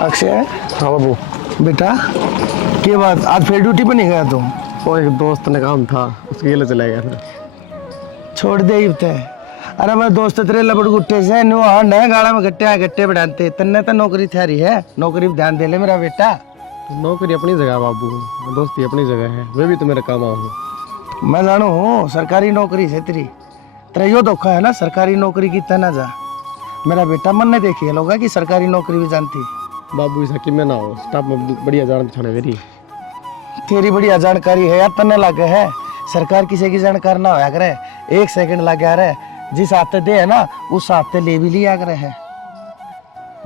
अक्षय। हाँ बाबू। बेटा क्या बात, आज फिर ड्यूटी पे नहीं गया तुम? वो एक दोस्त ने काम था, उसके लिए चला गया था। छोड़ दे ही थे। अरे मैं दोस्त तेरे लबड़ गुट्टे से न्यू हांड है, गाड़ा में गट्टे गट्टे बढ़ाते तन्ने तो नौकरी थारी है, नौकरी पे ध्यान दे ले मेरा बेटा। तो नौकरी अपनी जगह है बाबू, दोस्ती अपनी जगह है, वे भी तो मेरे काम आओ। मैं जानू हूँ सरकारी नौकरी से तेरी, तेरा यो धोखा है ना, सरकारी नौकरी की तना जा। मेरा बेटा मन ने देखी है लोग कि सरकारी नौकरी भी जानती। बाबू ऐसा कि मैं ना हो, स्टाफ में बढ़िया जान पहचान है मेरी। तेरी बढ़िया जानकारी है यार, तन्ने लागे है। सरकार किसी की जानकार ना होया करे, 1 सेकंड लगे आ रहे, जिस हफ्ते दे है ना उस हफ्ते ले भी लिया करे है।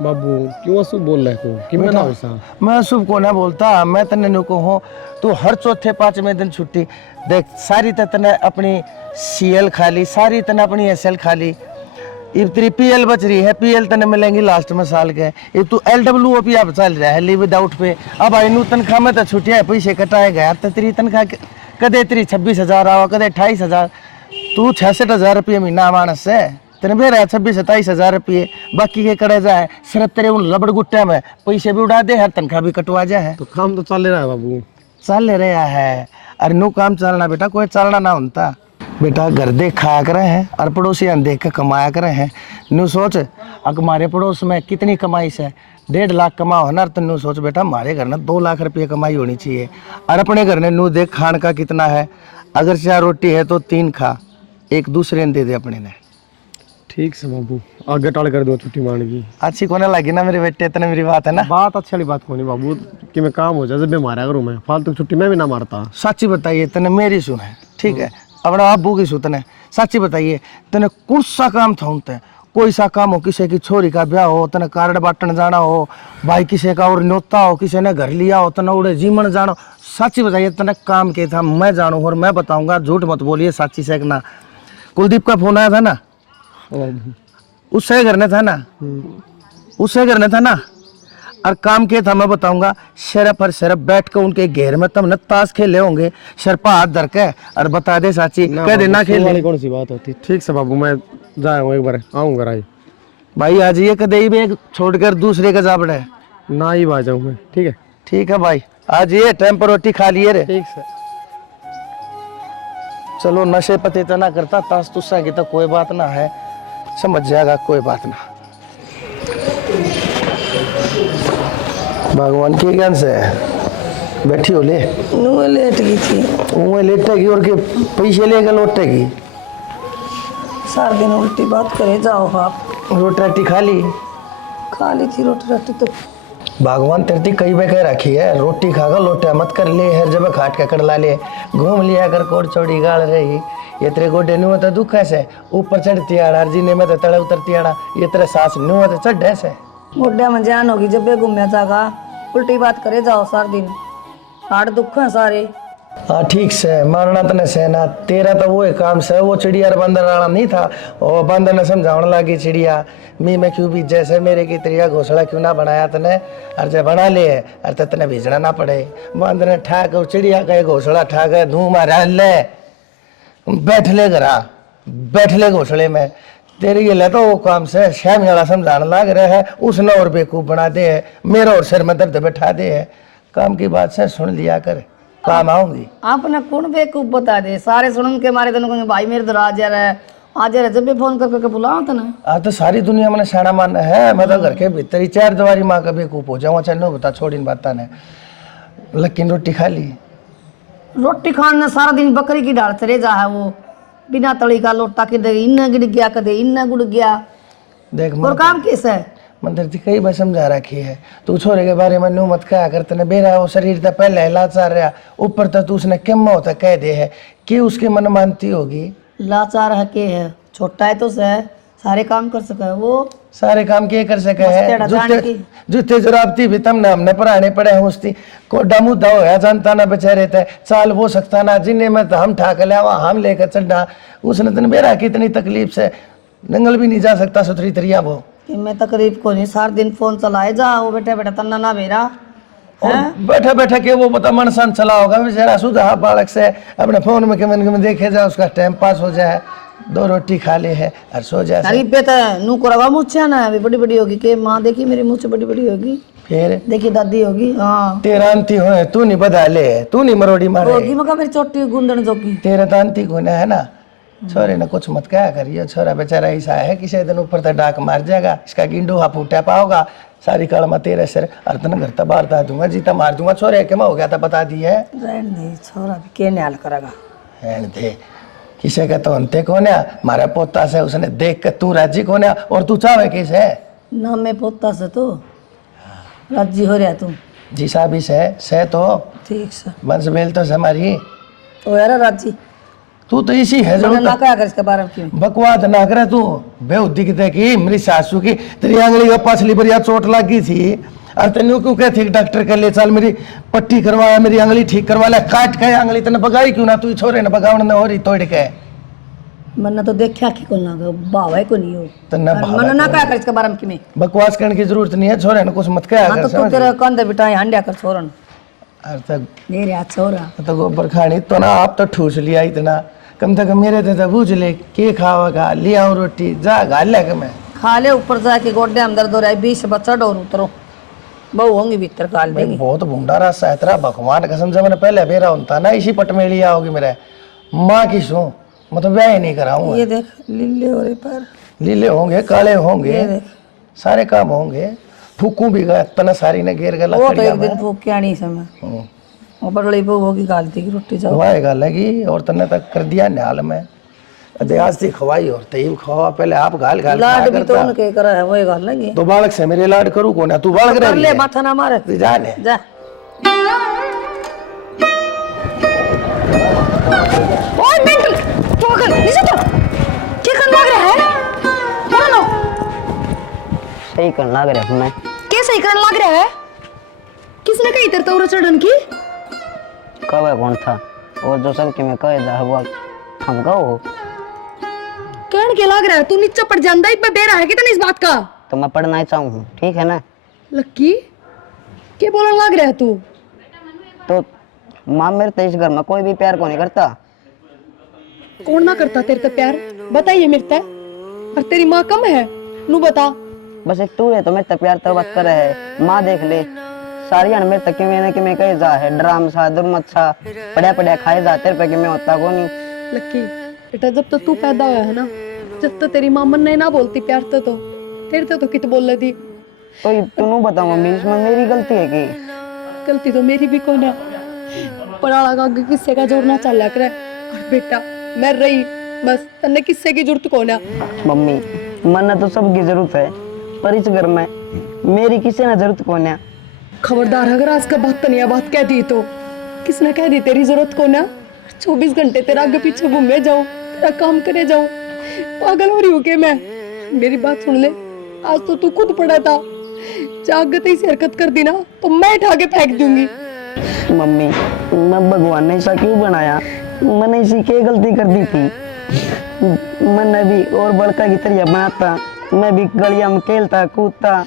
बाबू क्यों अशुभ बोल रहे हो कि मैं ना हो सा? मैं शुभ को ना बोलता, मैं तन्ने न्यू को हूँ। तू हर चौथे पांचवें दिन छुट्टी देख, सारी तने अपनी CL खा ली, सारी तने अपनी SL खा ली। इब तेरी PL बच रही है, PL तने मिलेंगी लास्ट में साल के। इब तू LWOP अब चल रहा है, लीव विदाउट पे। अब आई नू तनख्वाह में तो छुट्टियां पैसे कटाए गया, तो तेरी तनख्वाह कदे तेरी 26,000 आवा, कदे 28,000। तू 66,000 रुपये महीना मानस है, तेने बेरा 26-27,000 रुपये बाकी के करे जाए। सिर्फ तेरे उन लबड़ गुट्टे में पैसे भी उड़ा दे, हर तनख्वाह भी कटवा जाए। तो काम तो चल रहा है बाबू। चल रहा है। अरे नो काम चलना बेटा, कोई चलना ना होता बेटा। घर देख खाया करे हैं और पड़ोसी देख के कमाया करे हैं। न्यू सोच, अब हमारे पड़ोस में कितनी कमाई से 1.5 लाख कमाओ है ना, तो न्यू सोच बेटा हमारे घर में 2 लाख रुपये कमाई होनी चाहिए। और अपने घर ने न्यू देख खान का कितना है, अगर 4 रोटी है तो 3 खा, एक दूसरे ने दे दे अपने ने। ठीक से बाबू, आगे टाल कर दो छुट्टी मारने की। अच्छी कोने लगी ना मेरे बेटे, इतने मेरी बात है ना। बात अच्छी वाली बात कौन है बाबू कि मैं काम हो जाए जब मैं मारा करूँ, मैं फालतू छुट्टी मैं भी ना मारता। सच्ची बताइए तने मेरी सुन है, ठीक है, अपना अबू की सुन तने सच्ची बताइए, तने कौन सा काम था उनते? कोई सा काम हो, किसी की छोरी का ब्याह हो, तने कार्ड बांटने जाना हो, भाई किसी का और न्योता हो, किसी ने घर लिया हो, तने उड़े जीवन जानो। सच्ची बताइए तने काम के था, मैं जानू और मैं बताऊंगा, झूठ मत बोलिए, सच्ची से ना। कुलदीप का फोन आया था ना, उससे करने था ना, उससे करने था ना। और काम क्या था मैं बताऊंगा, शरफ और शरफ बैठ कर उनके घेर में तुमने ताश खेले होंगे, शरपा हाथ धर के और बता दे साची कह देना खेले। कौन सी बात होती? ठीक से बाबू, मैं जाऊंगा एक बार, आऊंगा राय भाई। आज ये कदे ही एक छोड़कर दूसरे का जा पड़े ना ही आ जाऊँ मैं। ठीक है, ठीक है भाई, आज ये टाइम पर रोटी खा लिए रे। ठीक से। चलो नशे पते तो ना करता, ताश तुस्सा की तो कोई बात ना है, समझ जाएगा, कोई बात ना। भगवान के ज्ञान से बैठी हो ले लेट गई थी, वो लेटेगी और के पैसे लेकर लौटेगी। सारा दिन उल्टी बात करे जाओ आप। रोटी राटी खा ली? खा ली थी रोटी राटी तो। भगवान तेरती कई बार कह रखी है, रोटी खाकर लोटा मत कर ले, हर जगह खाट का कर ला ले, घूम लिया कर कोट चौड़ी गाड़ रही। ये तेरे गोडे न्यू तो दुख ऐसे ऊपर चढ़ती आड़ा, जीने में तो तड़े उतरती आड़ा, ये तेरे सांस न्यू तो चढ़ ऐसे गोड्या में जान होगी जब घूमने जागा, उल्टी बात करे जाओ सारा दिन, हाथ दुख है सारे। हाँ ठीक से मारना तने सहना, तेरा तो वो काम से वो चिड़िया बंदर वाला नहीं था, और बंदर ने समझाने लगी चिड़िया मी में क्यों भी जैसे मेरे की तेरिया घोसला क्यों ना बनाया तने, और जब बना ले और तने भेजना ना पड़े। बंदर ने ठाक चिड़िया का घोसला ठाक धूम मारा ले, बैठ ले घरा, बैठ ले घोसले में। तेरे ये लेता वो काम से श्याम वाला समझाने लग रहे है, उसने और बेवकूफ बना दे है, मेरा और सिर में दर्द बैठा दे है। काम की बात से सुन लिया कर, काम आऊंगी। आपने कौन बेवकूफ बता दे, सारे सुन के मारे दोनों भाई मेरे तो आज रहे जब भी फोन करके बुलाओ तो ना। आज तो सारी दुनिया मैंने साड़ा मानना है, मैं तो घर के भीतर ही 4 दीवारी माँ का बेवकूफ हो जाऊँ। चलो बता छोड़ इन बात ने, लेकिन रोटी खा ली? रोटी खाने सारा दिन बकरी की डाल चले जा है, वो बिना तली का लोटा कदे इन्ना गिड़ गया कदे इन्ना गुड़ गया। देख और काम कैसा है? मंदिर थी कई बार समझा रखी है, तू छोरे के बारे में न्यू मत कहा कर, तने बेरा वो शरीर था पहले लाचार रहा, ऊपर तो तू उसने केम्मा होता कह दे है कि उसके मन मानती होगी। लाचार है के है, छोटा है तो से सारे काम कर सके, वो सारे काम के कर सके है। जूते जूते जुराबती भी तमने हमने पढ़ाने पड़े हैं, उसकी कोडा मुद्दा हो जानता ना बेचारे थे, चाल वो सकता ना, जिन्हें में तो हम ठाक लिया हम लेकर चढ़ा, उसने तन बेरा कितनी तकलीफ से नंगल भी नहीं जा सकता सुथरी तरिया वो। मैं तकलीफ को नहीं, सारा दिन फोन चलाए जा, वो बैठे बैठे तन्ना ना बेरा बैठा बैठा के वो पता मन सन चला होगा बेचारा, सुधा बालक से अपने फोन में कमेंट में देखे जाए, उसका टाइम पास हो जाए। 2 रोटी खा ले है और सो जा। अरे पे तो नू को रवा मुच्छा ना अभी बड़ी बड़ी होगी के माँ देखी मेरी मुँह बड़ी बड़ी होगी फिर देखी दादी होगी हाँ तेरा अंती हो तू नहीं बधा ले तू नहीं मरोड़ी मारे होगी मका मेरी चोटी गुंदन जोगी तेरा तो अंती गुना है ना। छोरे ने कुछ मत क्या करिए छोरा बेचारा ऐसा है किसी दिन ऊपर तक डाक मार जाएगा इसका गिंडू फूटा पाओगा सारी कलमा तेरे सिर अर्तन घर बाहर दा दूंगा जीता मार दूंगा छोरे के मैं हो गया था बता दी है रहने दे छोरा भी के न्याल करेगा रहने दे किसे का तो अंते कौन है हमारा पोता से उसने देख के तू राजी कौन है और तू चाहे किसे ना मैं पोता से तो राजी हो रहा तू जी साहब से तो ठीक से वंश मेल तो हमारी ओ यार राजी तू तो इसी है मैंने जो ना क्या कर इसके बारे में क्यों बकवाद ना करे तू बेहुदी की देखी मेरी सासू की तेरी आंगली को पसली बढ़िया चोट लगी थी और तेन क्यों कहती डॉक्टर के लिए चल मेरी पट्टी करवाया मेरी आंगली ठीक करवा ले काट के आंगली तेने बगाई क्यों ना तू छोरे ने बगावन ने हो रही तोड़ के मैंने तो देखा कि कोन ना बावे को नहीं हो तन्ना मैंने ना क्या कर इसके बारे में क्यों बकवास करने की जरूरत नहीं है छोरे ने कुछ मत कहा हाँ कर तो तू तेरे कंधे बिठाए हंडिया कर छोरन और तक मेरे हाथ छोरा तो गोबर खानी तो ना आप तो ठूस लिया इतना कम से कम मेरे तो बूझ ले के खाओगा ले आऊं रोटी जा घाल ले के मैं खा ले ऊपर जाके गोड्डे अंदर दो रहा 20 बच्चा डोर उतरो बहु होंगी भीतर काल भाई देंगे बहुत भूंडा रास्ता है तेरा भगवान कसम से मैंने पहले बेरा होता ना इसी पट में लिया होगी मेरे माँ की सू मतलब व्याह नहीं कराऊंगा ये देख लीले हो रहे पर लीले होंगे काले होंगे ये देख सारे काम होंगे फूकू भी गया तना सारी ने घेर गया वो तो एक दिन फूक के आनी समय वो बड़ली बहु होगी गालती की रोटी जाओ वाएगा लगी और तने तक कर दिया न्याल में अध्यास थी खवाई और तई खवा पहले आप गाल गाल खाया लाड भी तो करता उनके करा है वही गाल लगी तो बालक से मेरे लाड करूँ कौन है तू बालक कर ले रह माथा ना मारे तू जाने जा ओए मेंटल पागल नीचे तो क्या करने लग रहा है बोलो सही करने लग रहा हूँ मैं कैसे ही करने लग रहा है किसने कही तेरे तो चढ़न की कब है कौन था और जो सबके में कहे जा हुआ हम कहो कहने के लग रहा है तू नीचे पड़ जांदा इतना बेरा है कितना इस बात का तो मैं पढ़ना ही चाहूँ ठीक है ना लक्की क्या बोलने लग रहा है तू तो माँ मेरे तो इस घर में कोई भी प्यार को नहीं करता कौन ना करता तेरे से प्यार बताइए मेरे से और तेरी माँ कम है नू बता बस एक तू है तो मेरे तो प्यार तो बात कर रहे है माँ देख ले सारी अन मेरे तक कि मैं कहे जा है ड्राम सा दुर्मत सा पढ़िया पढ़िया खाए जा तेरे पे कि मैं होता को नहीं लक्की बेटा जब तक तू पैदा हुआ है ना जब तक तेरी माँ मन नहीं ना बोलती प्यार तो तेरे तो कित बोल रही तो तू नू बता मम्मी इसमें मेरी गलती है कि गलती तो मेरी भी कौन है पढ़ा लगा किस्से का जोर ना चल करे और बेटा मैं रही बस तन्ने किस्से की जरूरत कौन है मम्मी मन तो सबकी जरूरत है पर इस घर में मेरी किसी ना जरूरत कौन है खबरदार अगर आज का बात तनिया बात कह दी तो किसने कह दी तेरी जरूरत को ना 24 घंटे तेरा आगे पीछे घूमे जाऊं तेरा काम करे जाऊं पागल हो रही हूँ के मैं मेरी बात सुन ले आज तो तू खुद पड़ा था जागत ऐसी हरकत कर दी ना तो मैं उठा के फेंक दूंगी मम्मी मैं भगवान ने ऐसा क्यों बनाया मैंने इसी के गलती कर दी थी मैंने भी और बड़का की तरह बनाता मैं भी गलिया में खेलता कूदता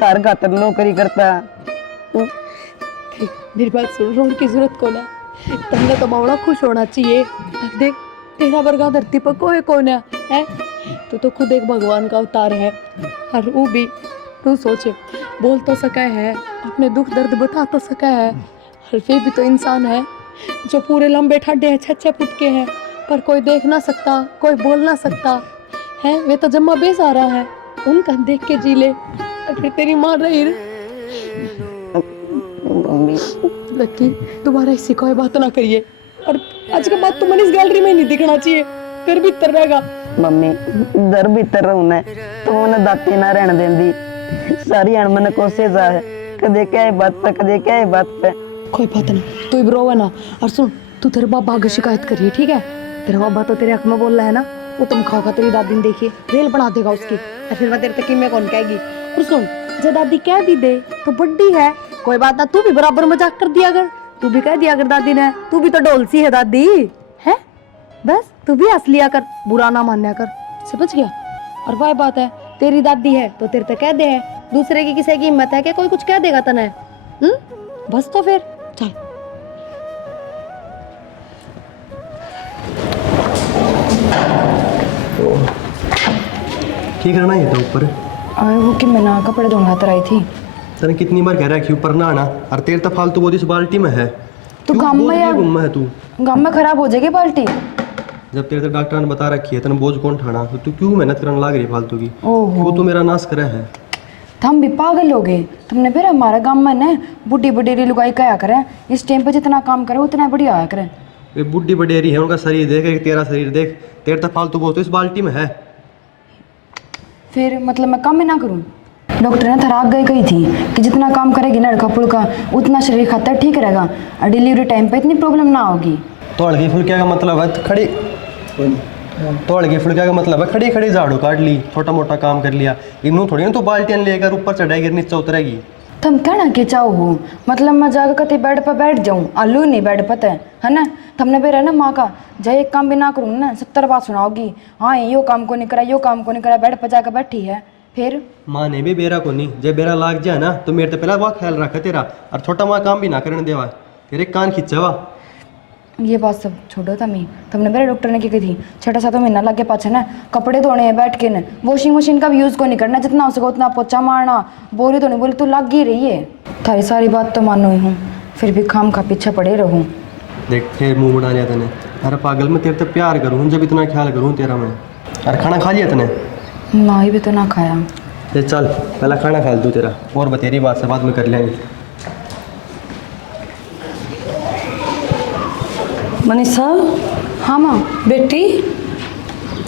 तार खातर नौकरी करता मेरी बात सुन रोड की जरूरत को ना तुमने तो बड़ा खुश होना चाहिए अब देख तेरा वर्गा धरती पर कोई कौन है तू तो खुद एक भगवान का अवतार है और वो भी तू सोचे बोल तो सका है अपने दुख दर्द बता तो सका है और फिर भी तो इंसान है जो पूरे लंबे ठड्डे हैं 6-6 फुट के हैं पर कोई देख ना सकता कोई बोल ना सकता है वे तो जम्मा बेसहारा है उनका देख के जी ले और फिर तेरी माँ रही मम्मी लक्की दोबारा इसी कोई बात ना करिए और आज के बाद तुम इस गैलरी में नहीं दिखना चाहिए फिर भी तर रहेगा मम्मी दर भीतर रहना तो मैंने दाती ना रहने देंदी सारी अण मैंने कोशिश है कदे क्या है बात पे कदे क्या है बात पे कोई बात नहीं तू इब्रो है ना और सुन तू तेरे बाबा आगे शिकायत करिए ठीक है तेरा बाबा तो तेरे हक में बोल रहा है ना वो तुम खाओगा तेरी दादी ने देखिए रेल बना देगा उसकी और फिर वह तेरे तक मैं कौन कहेगी और सुन जब दादी कह भी दे तो बड्डी है कोई बात ना तू भी बराबर मजाक कर दिया अगर तू भी कह दिया अगर दादी ने तू भी तो डोल सी है दादी है बस तू भी हंस लिया कर बुरा ना मान्या कर समझ गया और वह बात है तेरी दादी है तो तेरे तक कह दे है दूसरे की किसी की हिम्मत है कि कोई कुछ कह देगा तने बस तो फिर चल ठीक रहना ये तो ऊपर। और वो कि मैं ना कपड़े धोने खातर आई थी। तने कितनी बार कह रहा है कि ऊपर ना आना, और तेरे तो फालतू बहुत इस बाल्टी में है। तो क्यों गाँव बोझ में लिए या घूम है तू? गाँव में खराब हो जाएगी बाल्टी। जब तेरे तो डॉक्टर ने बता रखी है तने बोझ कौन उठाना, तो तू क्यों मेहनत करने लाग रही है फालतू की? ओहो। क्यों तू मेरा नाश करे है? हम भी पागल हो गए। तुमने फिर हमारा गाँव में ना बुढ़ी बुढ़ेरी लुगाई कहा करें, इस टाइम पे जितना काम करे उतना बढ़िया आया करें। ये बुढ़ी बडेरी है, उनका शरीर देख, एक तेरा शरीर देख। तेरे तो फालतू बहुत इस बाल्टी में है। फिर मतलब मैं काम ही ना करूं? डॉक्टर ने थराक गई कही थी कि जितना काम करेगी ना लड़का पुड़का उतना शरीर खातर ठीक रहेगा और डिलीवरी टाइम पे इतनी प्रॉब्लम ना होगी। तोड़ की फुलकिया का मतलब है खड़ी, तोड़ की फुलकिया का मतलब है खड़ी खड़ी झाड़ू काट ली, छोटा मोटा काम कर लिया। इनू थोड़ी ना तो बाल्टियाँ लेकर ऊपर चढ़ाएगी नीचे उतरेगी। तुम कहना के चाहो हो, मतलब मैं जाकर कते बेड पर बैठ जाऊं, आलू नहीं बेड पता है ना। तुमने भी रहा ना माँ का जय एक काम भी ना करूँ ना 70 बात सुनाओगी। हाँ यो काम को नहीं करा, यो काम को नहीं करा, बेड पर जाकर बैठी है। फिर माँ ने भी बेरा को नहीं, जब बेरा लाग जाए ना तो मेरे तो पहला वह ख्याल रखा तेरा, और छोटा माँ काम भी ना करने देवा, तेरे कान खींचा वा। ये बात सब छोड़ो तमी। तुमने मेरे डॉक्टर ने क्या कही थी 6-7 महीना लग के पाछे ना कपड़े धोने हैं बैठ के ना, वॉशिंग मशीन का भी यूज़ को नहीं करना, जितना हो सके उतना पोछा मारना, बोरी तो नहीं बोली तू लग ही रही है। थारी सारी बात तो मानो ही हूँ, फिर भी खाम खा पीछे पड़े रहूँ। देख फिर मुँह बना लिया तने। अरे पागल मैं तेरे तो प्यार करूँ जब इतना ख्याल करूँ तेरा मैं। अरे खाना खा लिया तने? ना ही भी तो ना खाया। ये चल पहला खाना खा दूँ तेरा, और बतेरी बात से बाद में कर लेंगे। मनीषा, हाँ माँ। बेटी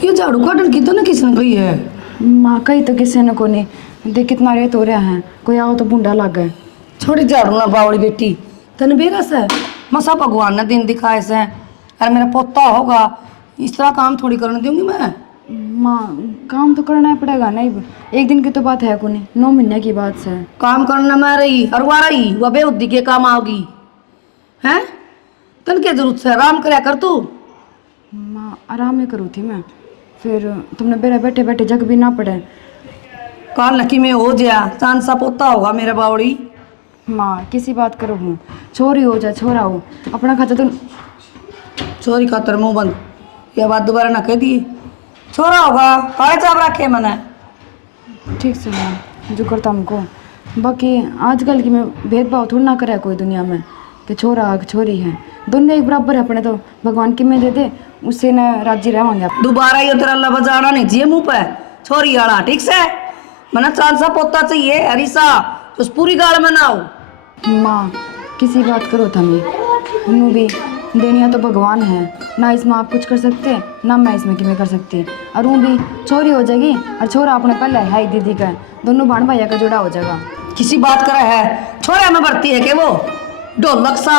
ये झाड़ू काटन की तो ना किसने कही है? माँ कही तो किसी ने को नहीं, देख कितना रेत हो रहा है, कोई आओ तो बूंदा लग गए। छोड़ी झाड़ू ना बावड़ी बेटी, तने बेरस है मसा भगवान ने दिन दिखाए से। अरे मेरा पोता होगा इस तरह काम थोड़ी करने दूंगी मैं। माँ काम तो करना ही पड़ेगा नहीं, एक दिन की तो बात है को नहीं, 9 महीने की बात से। काम करना मैं रही और वह रही वह बेउद्दी के काम आओगी हैं? तन क्या जरूरत से आराम करया कर तू। माँ आराम ही करूँ थी मैं, फिर तुमने बेरा बैठे बैठे जग भी ना पड़े। काल नकी में हो जा चांद सा पोता होगा मेरा बावड़ी। माँ किसी बात करो हूँ, छोरी हो जाए छोरा हो, अपना खाता तो चोरी खातर मुंह बंद, यह बात दोबारा ना कह दिए। छोरा होगा काले चाप रखे मैंने। ठीक से माँ जो करता हमको। बाकी आजकल की मैं भेदभाव थोड़ा ना करे कोई दुनिया में कि छोरा छोरी है, दोनों एक बराबर है अपने। तो भगवान की में दे दे उससे न राजी रहेंगे। दोबारा ये तेरा अल्लाह बजाना नहीं चाहिए मुंह पे छोरी आड़ा, ठीक से? मना चांद सा पोता चाहिए हरीसा, तो पूरी गाल में ना हो। माँ किसी बात करो थमी, नू भी देनिया तो भगवान है ना, इसमें आप कुछ कर सकते ना मैं इसमें कि मैं कर सकती। और वो भी छोरी हो जाएगी और छोरा अपने पहले है दीदी का, दोनों बहन भैया का जोड़ा हो जाएगा। किसी बात करे है छोरे में बढ़ती है कि वो ढोलक सा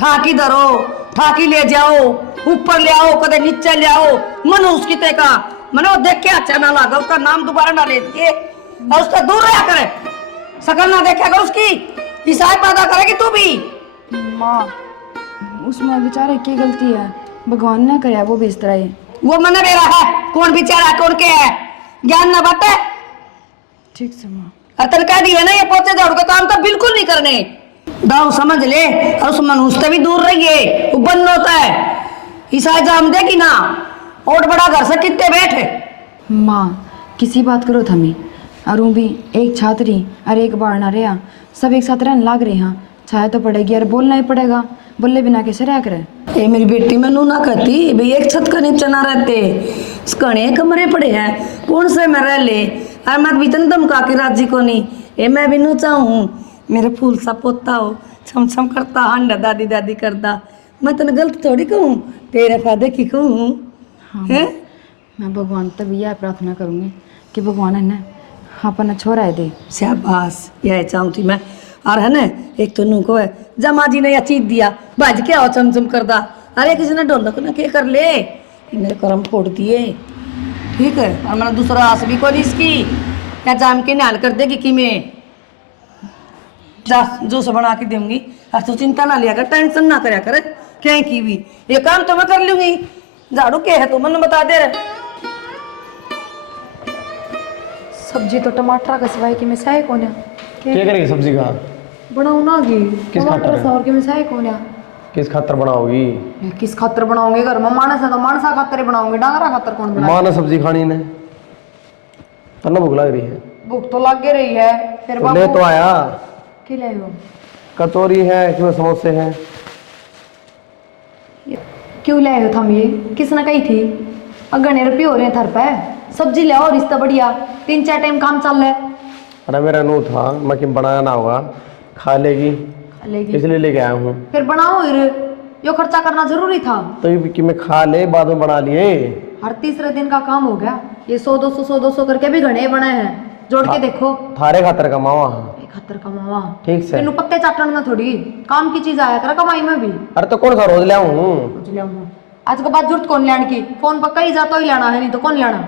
ठाकी धरो ठाकी ले जाओ ऊपर ले आओ कदे नीचे ले आओ, मनो उसकी ते का मनो देख के अच्छा ना लगा, उसका नाम दोबारा ना ले दिए और उसका दूर रहा करे, शकल ना देखा कर उसकी, हिसाब पैदा करेगी तू भी। माँ उसमें बेचारे की गलती है, भगवान ने करे वो भी इस तरह ही। वो मना मेरा है कौन बेचारा कौन के है, ज्ञान ना बात है। ठीक से माँ। और तन कह दी है ना ये पोते झाड़ू का काम तो बिल्कुल नहीं करने, दाव समझ ले और उस मनुष्य से भी दूर रहिए, वो बंद होता है। ईसा जाम देगी ना और बड़ा घर से कितने बैठे। माँ किसी बात करो थमी, और वो भी एक छात्री और एक बार ना रहा, सब एक साथ रहने लाग रहे हैं, छाया तो पड़ेगी और बोलना ही पड़ेगा, बोले बिना कैसे रह करे। ये मेरी बेटी मैनू ना कहती भाई एक छत का नीचे ना रहते, घने कमरे पड़े हैं कौन से में रह ले, और मैं बीतन धमका के राजी को नहीं। ये मैं भी नू चाहूँ मेरे फूल सा पोता हो छम छम करता हंडा दादी दादी करता, मैं तेने गलत थोड़ी कहूँ, तेरे फायदे की कहूँ। हाँ है मैं भगवान तब यह प्रार्थना करूँगी कि भगवान है ना अपना छोरा दे। शाबाश यह चाहूँ थी मैं। और है ना एक तो नू को है जमा जी ने यह चीज दिया भाज के आओ चमचम करदा, अरे किसी ने ढोलक ना के कर ले, मेरे कर्म फोड़ दिए, ठीक है। और मैंने दूसरा आस भी कोई इसकी या जाम के नाल कर देगी कि मैं जा जूस बना के दूंगी, और तू चिंता ना लिया कर, टेंशन ना करया कर, क्या की भी ये काम तो मैं कर लूंगी। झाड़ू के है तो मन बता दे रहे। सब्जी तो टमाटर का सिवाय की मिसाई कौन है? क्या करेगी सब्जी का? बनाऊ ना गी किस खातर टमाटर है? सौर की मिसाई कौन है? किस खातर बनाओगी? किस खातर बनाओगे? घर में मानस है तो मानसा खातर ही बनाओगे, डांगरा खातर कौन बनाए? माँ ने सब्जी खानी ने। तन्ना भूख लग रही है। भूख तो लग रही है। फिर तो ले तो आया। क्या ले हो? कचौरी है, क्यों समोसे हैं। क्यों ले हो थम? ये किसने कही थी? अगने रुपये हो रहे हैं थर पे। सब्जी ले आओ रिश्ता बढ़िया, 3-4 टाइम काम चल रहा है। अरे मेरा नू था, मैं कि बनाया ना होगा, खा लेगी लेगी इसलिए लेके आया हूँ। फिर बनाओ। यो खर्चा करना जरूरी था। तो ये कि मैं खा ले बाद में बना लिए। हर तीसरे दिन का काम हो गया। ये 100-200 करके भी घने बने हैं। जोड़ के देखो। थारे खातर कमावा। 71 का मावा। ठीक से। तेनू पत्ते चाटन में थोड़ी काम की चीज आया कर कमाई में भी। अरे तो कौन सा रोज ले आऊँ। आज के बाद जरूरत कौन लेने की? फोन पर कहीं जाता ही लेना है, नहीं तो कौन लेना।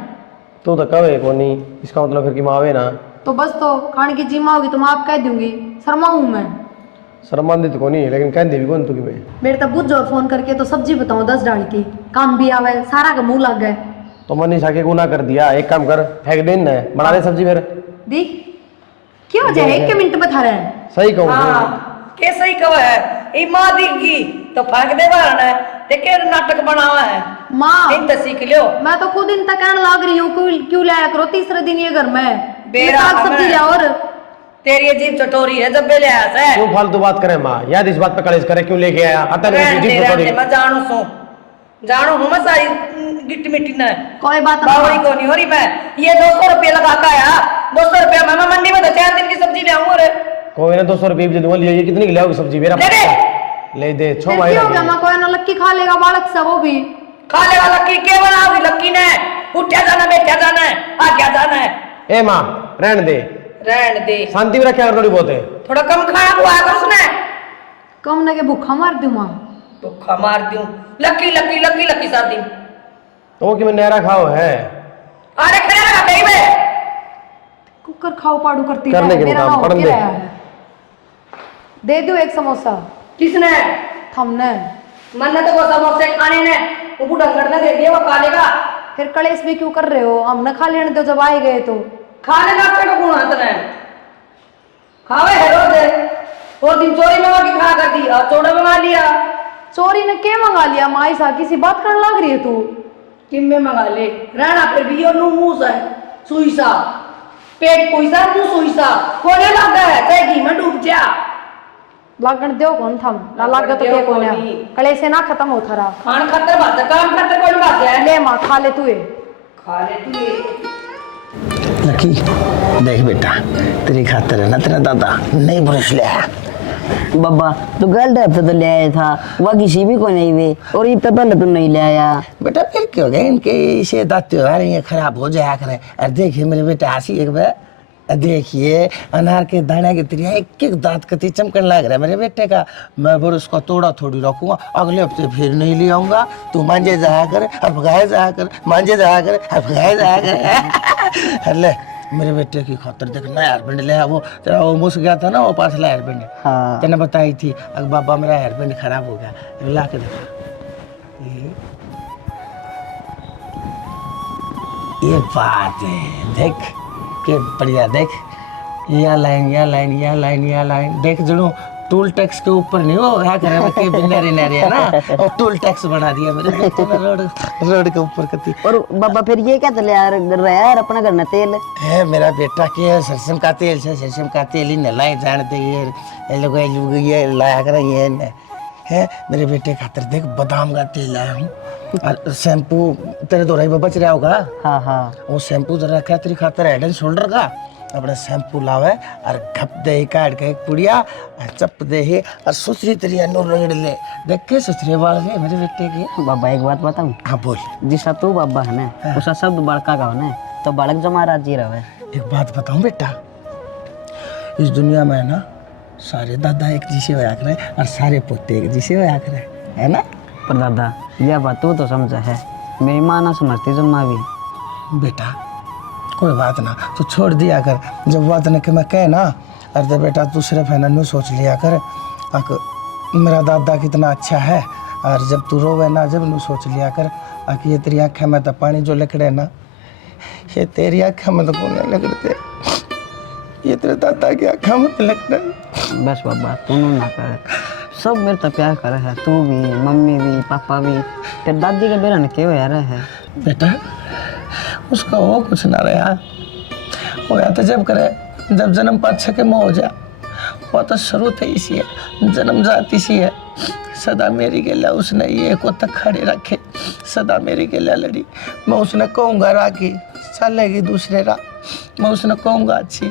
तू तो कवे को नहीं, इसका मतलब फिर कि मावे ना। तो बस तो खाने की जिम्मा होगी तो मैं आप कह दूंगी। शर्मा हूँ मैं। संबंधित को नहीं, लेकिन कह दे भी कौन तू कि मैं। मेरे तब बुझ और फोन करके तो सब्जी बताऊं 10 डाल की, काम भी आवे, सारा का मुंह लग गए। तो मनीषा के गुना कर दिया। एक काम कर, फेंक दे न, बना दे सब्जी फिर। दी क्या वजह है? 1 मिनट बता रहे हैं। सही कहूँ। हाँ के सही कहो है। ई माँ दिखगी तो फेंक दे बाहर है। देखे नाटक बनावा है माँ इन तो सीख लियो। मैं तो खुद इन तक कहने लग रही हूँ क्यों लाया करो तीसरे दिन ये घर में बेरा साग सब्जी हमें। लिया। और तेरी अजीब चटोरी है जब बे ले आया से। क्यों फालतू बात करे माँ, याद इस बात पे कलेश करे, क्यों लेके आया। आता नहीं जीप रहने थोड़ी। दे, मैं जानू हूँ मैं सारी गिट्टी मिट्टी ने कोई बात बावड़ी नहीं। को नहीं हो रही। मैं ये 200 रुपये लगा के आया। 200 रुपया मैं मंडी में तो 4 दिन की सब्जी ले आऊंगा। रे कोई ना 200 रुपये भी दूंगा। ये कितनी की लाओगी सब्जी मेरा? ले दे। ले दे। छो फिर माही क्या हो गया? मैं कोई ना लक्की खा लेगा बालक से, वो भी खा लेगा लक्की के बनाओगी? लक्की ने उठा जाना बैठा जाना है आ क्या जाना है। ए माँ रहने दे, रहने दे। शांति में रखा कर थोड़ी बहुत है। थोड़ा कम खाना हुआ कर उसने। कम ना के भूखा मार दूं माँ। भूखा मार दूं। लक्की लक्की लक्की लक्की सार दिन। तो वो कि मैं नहरा खाओ है। अरे खड़ा रहा कहीं में। कुकर खाओ पाड़ू करती करने है। के मेरा मुकाम, हो पढ़ने के दे। रहा है। दे दो एक समोसा। किसने? थमने मन्ने तो वो समोसे खाने ने वो बुढ़ंगड़ ने दे दिया वो खा लेगा। फिर कलेश भी क्यों कर रहे हो? हमने खा लेने दो जब आए गए तो। खा लेगा तो गुण हाथ ने खावे है रोज। और दिन चोरी मंगा के खा कर दी और चोड़ा मंगा लिया। चोरी ने क्या मंगा लिया? माई सा किसी बात करने लग रही है तू। किम में मंगा ले रहना फिर भी यो नु मुंह से सुई सा पेट कोई सा मुंह सुई सा कोने लग गया है चाहे घी में डूब जा। लागण दो कौन थम ना लागा तो क्या कोने कलेश से ना खत्म होता रहा। खान खातर बात है काम खातर कौन बात है। ले माँ खा ले तू ये। खा ले तू ये। लकी देख बेटा, तेरी खातर है ना तेरा दादा नहीं ब्रश ले आया। बाबा तो गल डर तो ले आया था, वह किसी भी को नहीं वे और इतना पहले तो नहीं ले आया। बेटा फिर क्यों हो गया इनके इसे दांत त्योहार ये खराब हो जाया करे। और देखिए मेरे बेटा हंसी एक बार, देखिए अनार के दाने की तरह एक एक दांत कति चमकने लग रहा है मेरे बेटे का। मैं फिर उसका तोड़ा थोड़ी रखूंगा, अगले हफ्ते फिर नहीं ले आऊंगा। तू मांझे जाया कर और भगाए जाया कर, मांझे जाया कर और भगाए जाया कर। ले मेरे बेटे की खातर देख नया हेयरबैंड ले वो तेरा वो मुस गया था ना वो पाछला हेयरबैंड। हाँ। तेने बताई थी अगर बाबा मेरा हेयरबैंड खराब हो गया ला के देखा। ये बात है देख के बढ़िया। देख या लाइन या लाइन या लाइन या लाइन देख जड़ो टोल टैक्स के ऊपर नहीं हो क्या करे मैं के बिनारी नारी है ना और टोल टैक्स बना दिया मेरे बेटे ने रोड के ऊपर कती। और बाबा फिर ये क्या चले यार रहा है यार अपना घर में तेल है मेरा बेटा के सरसों का तेल से सरसों का तेल ही नलाई जानते ये लोग ये लाया कर ये है मेरे बेटे खातर देख बादाम का तेल लाया हूँ और शैम्पू तेरे दोराई में बच रहा होगा। हाँ हाँ वो शैम्पू जरा रखा तेरी खातर हेड एंड शोल्डर का अपना शैम्पू लावे और घप दे काट के एक पुड़िया और चप दे ही और सुथरी तरिया नो रगड़ ले देख के सुथरे बाल है मेरे बेटे के। बाबा एक बात बताऊं। हाँ बोल। जिसा तू बाबा है ना उसा सब बड़का का है तो बालक जमा राजी रहे। एक बात बताऊं बेटा, इस दुनिया में ना सारे दादा एक जैसे होया करे और सारे पोते एक जैसे होया करे है ना। पर दादा यह बात तू तो समझा है, मेरी माँ ना समझती जम्मा भी। बेटा कोई बात ना तू छोड़ दिया कर, जब बात न कि मैं कहे ना अरे बेटा तू सिर्फ है ना नू सोच लिया कर मेरा दादा कितना अच्छा है। और जब तू रोवे ना जब नू सोच लिया कर ये तेरी आँखें में तो पानी जो लिखड़े ना ये तेरी आँखें में तो कौन लिखड़ते ये तेरे दादा की आँखें में तो लिखड़े। बस बाबा तू ना कर, सब मेरे तो प्यार करे है, तू भी मम्मी भी पापा भी। तेरे दादी का बेरा ने क्यों यार है बेटा उसका वो कुछ ना रहा वो या तो जब करे जब जन्म पाछे के मोह हो जा वो तो शुरू थे इसी है जन्म जात इसी है सदा मेरी गेला उसने ये को तक खड़े रखे सदा मेरी गेला लड़ी मैं उसने कहूँगा राखी चलेगी दूसरे राह मैं उसने कहूँगा अच्छी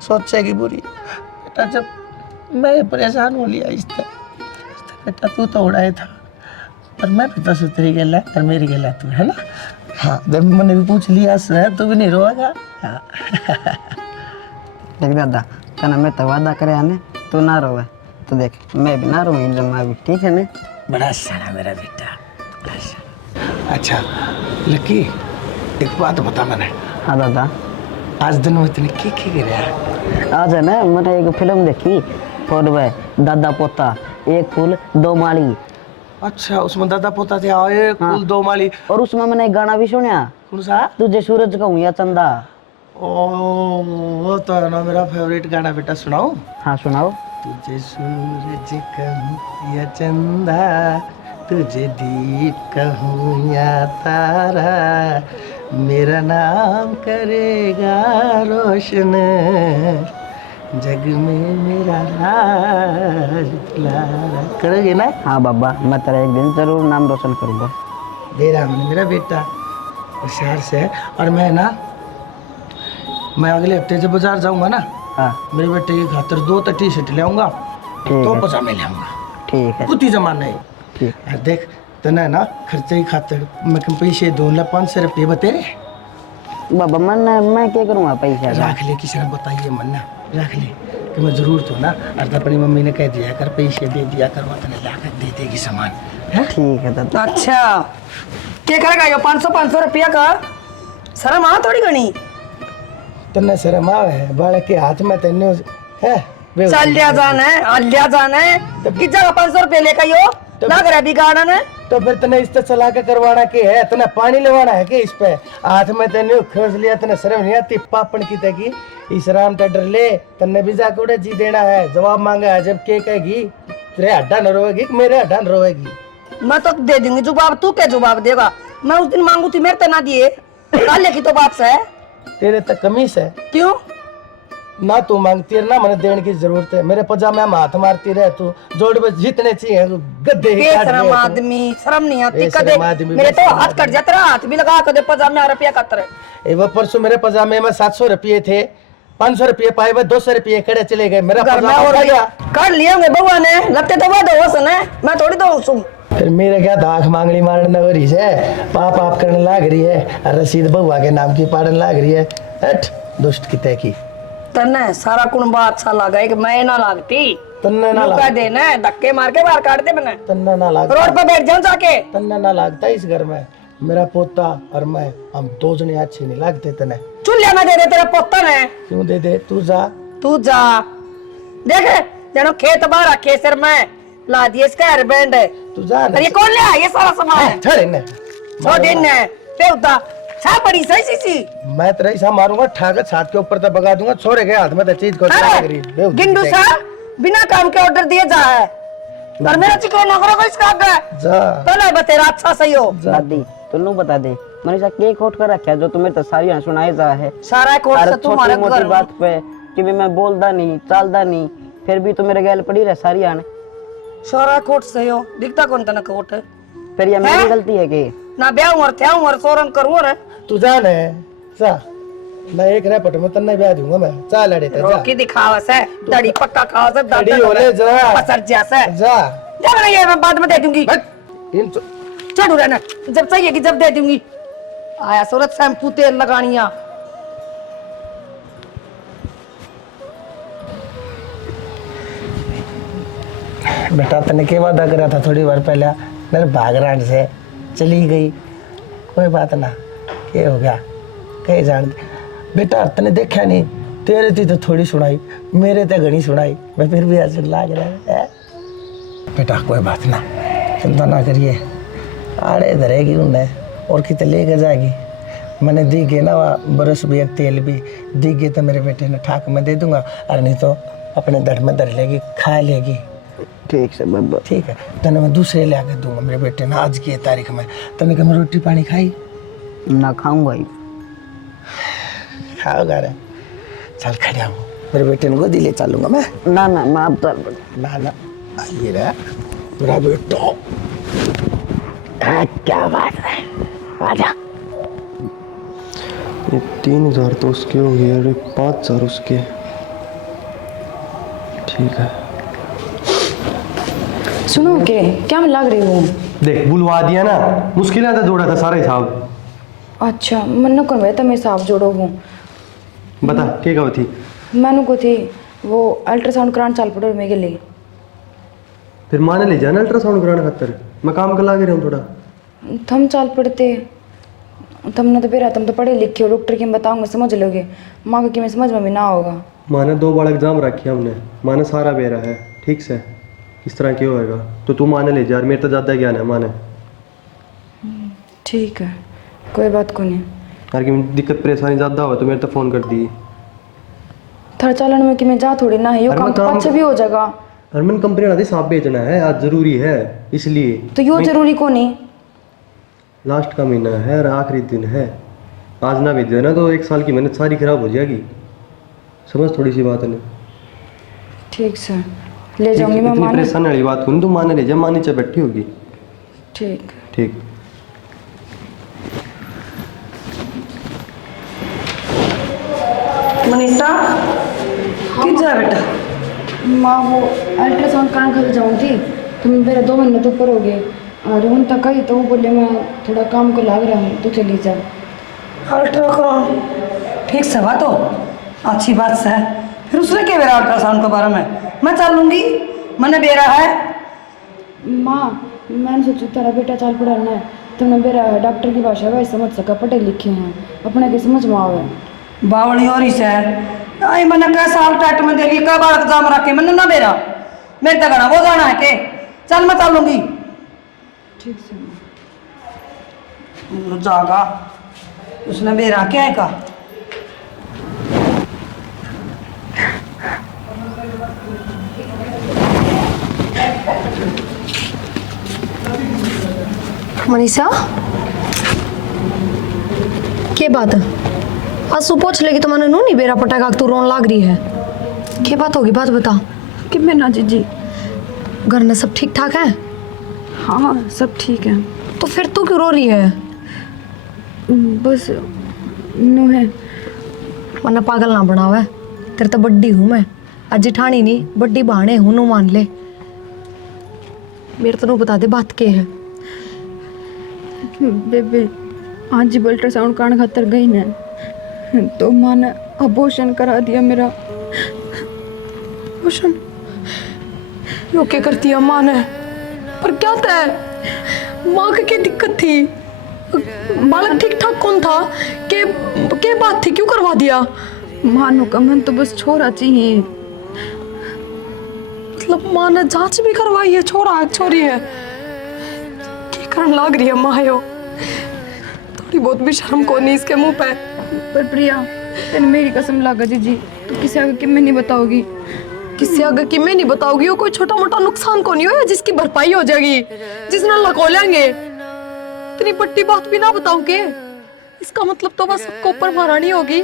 सोचेगी बुरी बेटा जब मैं परेशान हो लिया इस तरह बेटा तू तो उड़ाए था पर मैं भी तो तेरी गेला और मेरी गेला तू है ना हाँ जब मैंने भी पूछ लिया से तू भी नहीं रोएगा हाँ देख दादा तना मैं तो वादा करे आने तू ना रोवे तो देख मैं भी ना रोऊंगी जब मैं भी ठीक है ना बड़ा सारा मेरा बेटा बड़ा सारा। अच्छा लकी एक बात बता मैंने हाँ दादा आज दिन में इतने की गया आज है ना मैंने एक फिल्म देखी फोन में दादा पोता एक फूल दो माली अच्छा उसमें दादा पोता थे एक हाँ। फूल दो माली और उसमें मैंने एक गाना भी सुना कौन सा तुझे सूरज कहूँ या चंदा ओ वो तो है ना मेरा फेवरेट गाना बेटा सुनाओ हाँ सुनाओ तुझे सूरज कहूँ या चंदा तुझे दीप कहूँ या तारा मेरा नाम करेगा रोशन जग में मेरा राज दुलारा करोगे ना हाँ बाबा मैं तेरा एक दिन जरूर नाम रोशन करूँगा दे रहा मैंने मेरा बेटा होशियार से है और मैं अगले हफ्ते जब बाजार जाऊंगा ना हाँ मेरे बेटे की खातिर 2 टी शर्ट ले आऊंगा ठीक 2 है पजामे ले आऊंगा ठीक है कुत्ती जमाना है ठीक यार देख तना ना खर्चे की खातिर मैं कम पैसे दूंगा 500 रुपये बतेरे बाबा मैं क्या करूँगा पैसा का? रख ले किसी ने बताइए मन्ना रख ले कि मैं जरूरत हो ना और अपनी मम्मी ने कह दिया कर पैसे दे दिया कर वो तने ला कर दे देगी सामान है ठीक है दादा अच्छा क्या करेगा यो 500 रुपया का शर्म आ थोड़ी घनी तन्ने शर्म आवे है बालक के हाथ में तेने है चल लिया जाना है कि जगह 500 रुपये लेकर यो ना करे बिगाड़ा ने तो फिर तने इस तरह चला के करवाना के है तने पानी लेवाना है कि इस पे हाथ में तेने खोज लिया तने शर्म नहीं आती पापन की तकी इस राम टेडर ले तने भी जाके उड़े जी देना है जवाब मांगा है जब के कहेगी तेरे हड्डा न रोएगी कि मेरे हड्डा न रोएगी मैं तो दे दूंगी जवाब तू क्या जवाब देगा मैं उस दिन मांगू थी मेरे तो ना दिए काले की तो बात है तेरे तक कमीज है क्यों ना तू मांगती है ना मैंने देने की जरूरत है मेरे पजामे में हाथ मारती रहे तू जोड़ में जितने चाहिए गद्दे ही काट बेशरम दिए तू। आदमी शर्म नहीं आती बेशरम कदे आदमी, मेरे तो बेशरम हाथ कट जाता रहा हाथ भी लगा कदे पजामे में रुपया कतर ए वो परसों मेरे पजामे में 700 रुपये थे 500 रुपये पाए हुए 200 रुपये खड़े चले गए मेरा घर में पजामा और खा गया कर लिया बउआ ने लगते तो वो दोस्त ने मैं थोड़ी तो सुन फिर मेरे क्या दाख मांगली मारने हो रही है पाप आप करने लाग रही है और रसीद बउआ के नाम की पाड़न लाग रही है हट दुष्ट की तय की तन्ने सारा कुनबा अच्छा लगा है कि मैं ना लागती तन्ने ना लुका लाग देना धक्के मार के बाहर काट दे मैंने तन्ने ना लाग रोड पे बैठ जाऊं जाके तन्ने ना लागता इस घर में मेरा पोता और मैं हम 2 जने अच्छे नहीं लागते तने चुल्लिया में दे दे तेरा पोता ने क्यों दे दे तू जा देख जनो खेत बाहर रखे सिर में ला दिए इसका हेयर बैंड है तू जा और ये कौन ले आया ये सारा सामान ठहरे ने छोड़ ने देवता सा बड़ी सही सी मैं तेरा ऐसा मारूंगा ठाकर छात के ऊपर तक भगा दूंगा छोरे के हाथ में तो चीज को लग रही है गिंडू सा बिना काम के ऑर्डर दिए जा है और मेरा चिकन नौकरों को इसका आगे जा पहले बतेरा अच्छा सही हो दादी तुन्नू बता दे मैंने ऐसा केक खोट कर रखा है जो तुम्हें तो सारी सुनाई जा है सारा कोर्स अरे से तुम्हारे छोटी मोटी घर बात पे कि भी मैं बोलदा नहीं चालदा नहीं फिर भी तो मेरे गैल पड़ी रहे सारी आने सारा कोट सही हो दिखता कौन तना कोट है फिर ये मेरी गलती है कि ना ब्याह और थे और सोरन करूं रे तू जा ने जा मैं एक रैपट में तन्ने ब्याह दूंगा मैं जा लड़े ते जा रोकी दिखावा से दड़ी पक्का खावा से खड़ी होले जा पसर जैसे जा जब नहीं है मैं बाद में दे दूंगी हट इन चढ़ू रहना जब चाहिए कि जब दे दूंगी आया सूरत शैम्पू तेल लगानिया बेटा तने के वादा करा था थोड़ी बार पहले मेरे भागरान से चली गई कोई बात ना ये हो गया कहीं जान बेटा तने देखा नहीं तेरे थी तो थोड़ी सुनाई मेरे ते घनी सुनाई मैं फिर भी ऐसे लाग रहा है बेटा कोई बात ना चिंता ना करिए आड़े धरेगी उन्हें और कितने लेके जाएगी मैंने दी गई ना बरस भी एक तेल भी दी गई तो मेरे बेटे ने ठाक में दे दूंगा और नहीं तो अपने धड़ में धर लेगी खा लेगी ठीक से बाबा ठीक है तने मैं दूसरे ले आके दूंगा मेरे बेटे ने आज की तारीख में तने कहा मैं रोटी पानी खाई ना खाऊंगा ही खाओगा रे चल खड़ा हो, मेरे बेटे को गोदी ले चलूंगा मैं। ना ना मैं अब चल ना ना, आइए रे मेरा बेटा। क्या बात है, आजा। ये 3,000 तो उसके हो गए और 5,000 उसके। ठीक है, सुनो के क्या मैं लग रही हूँ। देख बुलवा दिया ना, मुश्किल था, जोड़ा था सारा हिसाब। अच्छा मनु कर मैं हिसाब जोड़ो हूँ। बता क्या कहो थी? मैनू को थी वो अल्ट्रासाउंड कराने चल पड़ो मेरे लिए। फिर माँ ने ले जाना अल्ट्रासाउंड कराने खातर, मैं काम कर लागे रहा हूँ थोड़ा। थम चल पड़ते, तुमने तो फिर तुम तो पढ़े लिखे हो, डॉक्टर की बताऊंगा समझ लोगे, माँ को कि मैं समझ में भी ना होगा। माँ ने 2 बार एग्जाम रखे हमने, माँ ने सारा बेरा है ठीक से, इस तरह क्यों होएगा? तो तू माँ ने ले जा, मेरे तो ज़्यादा ज्ञान है माँ ने। ठीक है कोई बात को नहीं। यार कि दिक्कत परेशानी ज़्यादा हो तो मेरे तो फ़ोन कर दी। थोड़ा चलन में कि मैं जा थोड़ी ना है, यो अरे काम मैं तो काम- पाछे भी हो जाएगा। हरमन कंपनी वाला साफ बेचना है आज, ज़रूरी है इसलिए। तो यो जरूरी को नहीं। लास्ट का महीना है और आखिरी दिन है, आज ना भेज देना तो 1 साल की मेहनत सारी खराब हो जाएगी। समझ थोड़ी सी बात है ना। ठीक से ले जाऊंगी मैं इतनी माने। परेशान वाली बात कौन, तू माँ ने ले जा, माँ नीचे बैठी होगी। ठीक ठीक। मनीषा किस जा बेटा? माँ वो अल्ट्रासाउंड कराने खाली जाऊँ थी, तो मेरे 2 महीने तो ऊपर हो गए और उन तक आई तो वो बोले मैं थोड़ा काम को लाग रहा हूँ तो चली जा। अल्ट्रासाउंड ठीक से हुआ तो अच्छी बात से है। फिर उसने क्या बेरा अल्ट्रासाउंड के बारे में? मैं चल लूँगी, मैंने बेरा है। माँ मैंने सोचा तेरा बेटा चाल पढ़ाना है, तुमने मेरा डॉक्टर की भाषा वही समझ सका, पढ़े लिखे हैं, अपने के समझ में आवे। बावड़ी और ही से आई मैंने क्या साल टाइट में दे ली, कब बार एग्जाम रखे मैंने ना बेरा, मेरे तक वो जाना है के चल मैं चल लूँगी। ठीक से जागा उसने बेरा क्या है का? मनीषा के बात है? आज तू पूछ लेगी तो मैंने नू नहीं बेरा पटाखा तू रोन लाग रही है, क्या बात होगी बात बता। कि मैं ना जीजी। घर में सब ठीक ठाक है? हाँ सब ठीक है। तो फिर तू क्यों रो रही है? बस नू है। वरना पागल ना बनावे, तेरे तो बड्डी हूँ मैं, आज जिठानी नहीं बड्डी बहाने हूँ, नू मान ले। मेरे तो नू बता दे बात के है। बेबे आज जब अल्ट्रासाउंड कराने खातर गई ना तो माँ ने अबॉर्शन करा दिया मेरा। रोशन यो क्या करती है माँ ने? पर क्या तय माँ की क्या दिक्कत थी? बालक ठीक ठाक कौन था? के बात थी क्यों करवा दिया? मानो का मन तो बस छोरा चाहिए। मतलब माँ ने जांच भी करवाई है, छोरा है छोरी है, क्या करने लाग रही है माँ यो? थोड़ी बहुत भी शर्म को नहीं इसके मुंह पे। पर प्रिया तेने मेरी कसम लागा जीजी, तो किसी आगे कि मैं नहीं बताओगी। किसी आगे की मैं नहीं बताओगी, वो कोई छोटा मोटा नुकसान को नहीं हो जिसकी भरपाई हो जाएगी, जिसने लको लेंगे। इतनी पट्टी बात भी ना बताओगे, इसका मतलब तो बस सबको ऊपर महारानी होगी,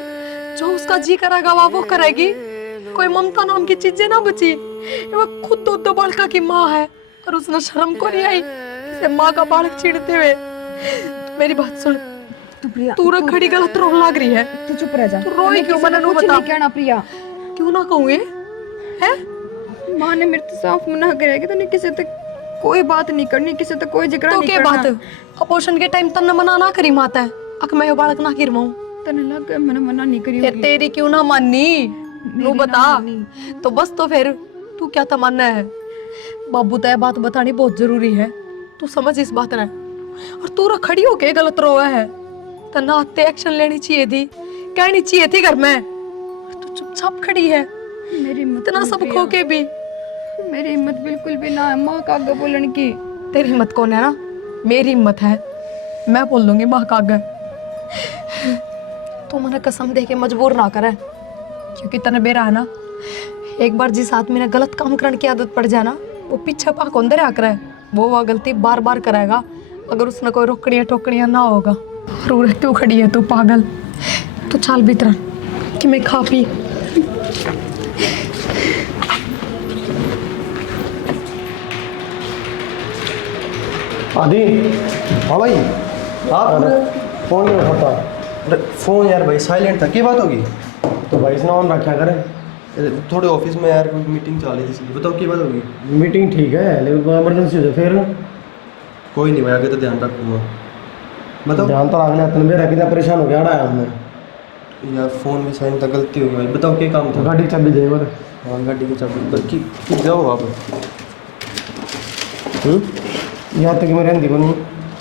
जो उसका जी करेगा वो करेगी। कोई ममता नाम की चीजें ना बची। वो खुद तो बालका की माँ है और उसने शर्म को नहीं आई इसे माँ का बालक छीड़ते हुए। मेरी बात सुन, तो प्रिया तू रख खड़ी गलत रोन लग रही है। तू चुप रह जा। तू रोई क्यों? मैंने कुछ बता नहीं कहना प्रिया। क्यों ना कहूँगी है? माँ ने मेरे तो साफ मना कराया कि तूने किसी तक कोई बात नहीं करनी, किसी तक कोई जिक्र तो नहीं के करना। बात अपोषण के टाइम तन्ने मना ना करी माता है, अक मैं यो बालक ना गिरवाऊं। तने लग गया मैंने मना नहीं करी फिर होगी। तेरी क्यों ना माननी? नू ना बता। मानी। तो बस तो फिर तू क्या तमन्ना है? बाबू तय बात बतानी बहुत जरूरी है, तू समझ इस बात ने। और तू रा खड़ी होके गलत रोया है, तना आते एक्शन लेनी चाहिए थी, कहनी चाहिए थी घर में। तू चुपचाप खड़ी है, मेरी हिम्मत इतना नहीं सब प्रिया। खो के भी। मेरी हिम्मत बिल्कुल भी ना है माँ का आगे बोलने की। तेरी हिम्मत कौन है ना? मेरी हिम्मत है, मैं बोल दूंगी माँ का आगे। तू मैंने कसम दे के मजबूर ना करे, क्योंकि तने बेरा है ना, एक बार जिस आदमी ने गलत काम करने की आदत पड़ जाए ना, वो पीछे पाक अंदर आकर है, वो गलती बार बार करेगा अगर उसने कोई रोकड़ियाँ टोकड़ियाँ ना होगा। रो क्यों खड़ी है तू पागल? तू चाल भीतर कि मैं खा पी आदि हाँ भाई आप फोन नहीं उठाता। अरे फ़ोन यार भाई साइलेंट था, क्या बात होगी? तो भाई इसने ऑन रखा करे। अरे थोड़े ऑफिस में यार कोई मीटिंग चल रही थी इसलिए। बताओ क्या बात होगी? मीटिंग ठीक है लेकिन कोई इमरजेंसी हो जाए फिर कोई नहीं भाई, आगे तो ध्यान रखूँगा। बताओ ध्यान तो रखना है। मेरा कितना परेशान हो गया आया हमने। यार फ़ोन भी साइलेंट था, गलती हो गई भाई। बताओ क्या काम था? गाड़ी की चाबी दे बस। हाँ गाड़ी की चाबी कि जाओ आप। यहाँ तक मैं रहती बनी